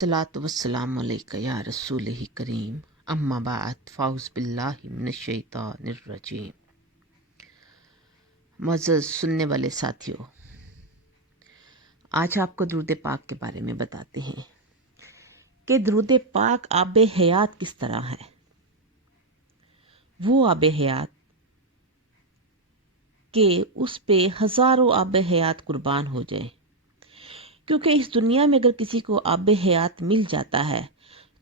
الصلاۃ والسلام علیک یا رسول کریم اما بعد فاعوذ باللہ من الشیطان الرجیم۔ معزز سننے والے ساتھیوں، آج آپ کو درود پاک کے بارے میں بتاتے ہیں کہ درود پاک آب حیات کس طرح ہے۔ وہ آب حیات کہ اس پہ ہزاروں آب حیات قربان ہو جائیں، کیونکہ اس دنیا میں اگر کسی کو آب حیات مل جاتا ہے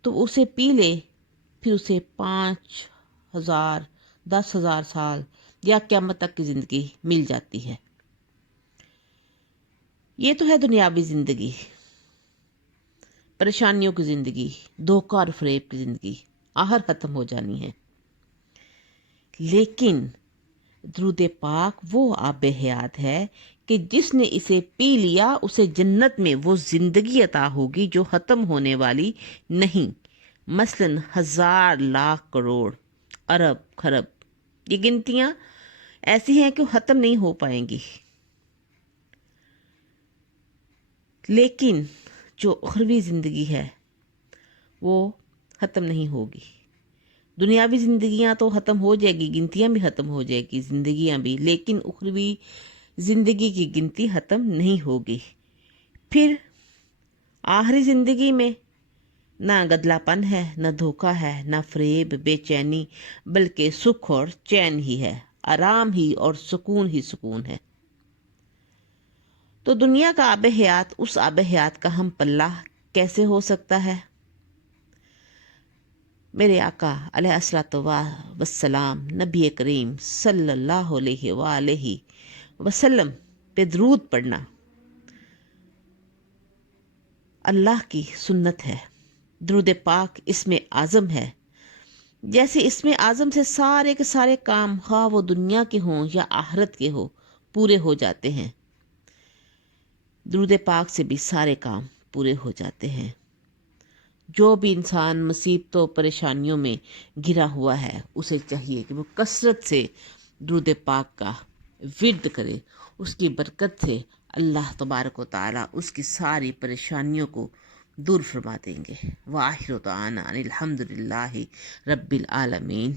تو اسے پی لے، پھر اسے 5,000 10,000 سال یا قیامت تک کی زندگی مل جاتی ہے۔ یہ تو ہے دنیاوی زندگی، پریشانیوں کی زندگی، دھوکہ اور فریب کی زندگی، آخر ختم ہو جانی ہے۔ لیکن درود پاک وہ آب حیات ہے کہ جس نے اسے پی لیا اسے جنت میں وہ زندگی عطا ہوگی جو ختم ہونے والی نہیں، مثلاً 1,000 لاکھ کروڑ ارب خرب، یہ گنتیاں ایسی ہیں کہ وہ ختم نہیں ہو پائیں گی۔ لیکن جو اخروی زندگی ہے وہ ختم نہیں ہوگی۔ دنیاوی زندگیاں تو ختم ہو جائے گی، گنتیاں بھی ختم ہو جائے گی، زندگیاں بھی، لیکن اخروی زندگی کی گنتی ختم نہیں ہوگی۔ پھر آخری زندگی میں نہ گدلا پن ہے، نہ دھوکہ ہے، نہ فریب، بے چینی، بلکہ سکھ اور چین ہی ہے، آرام ہی اور سکون ہی سکون ہے۔ تو دنیا کا آب حیات، اس آب حیات کا ہم پلہ کیسے ہو سکتا ہے؟ میرے آقا علیہ الصلوۃ والسلام، نبی کریم صلی اللہ علیہ وآلہ وسلم پہ درود پڑھنا اللہ کی سنت ہے۔ درود پاک اسم اعظم ہے۔ جیسے اسم اعظم سے سارے کے سارے کام، خواہ وہ دنیا کے ہوں یا آخرت کے ہوں، پورے ہو جاتے ہیں، درود پاک سے بھی سارے کام پورے ہو جاتے ہیں۔ جو بھی انسان مصیبتوں پریشانیوں میں گھرا ہوا ہے اسے چاہیے کہ وہ کثرت سے درود پاک کا ورد کرے، اس کی برکت سے اللہ تبارک و تعالی اس کی ساری پریشانیوں کو دور فرما دیں گے۔ وآخر دعوانا ان الحمد للہ رب العالمین۔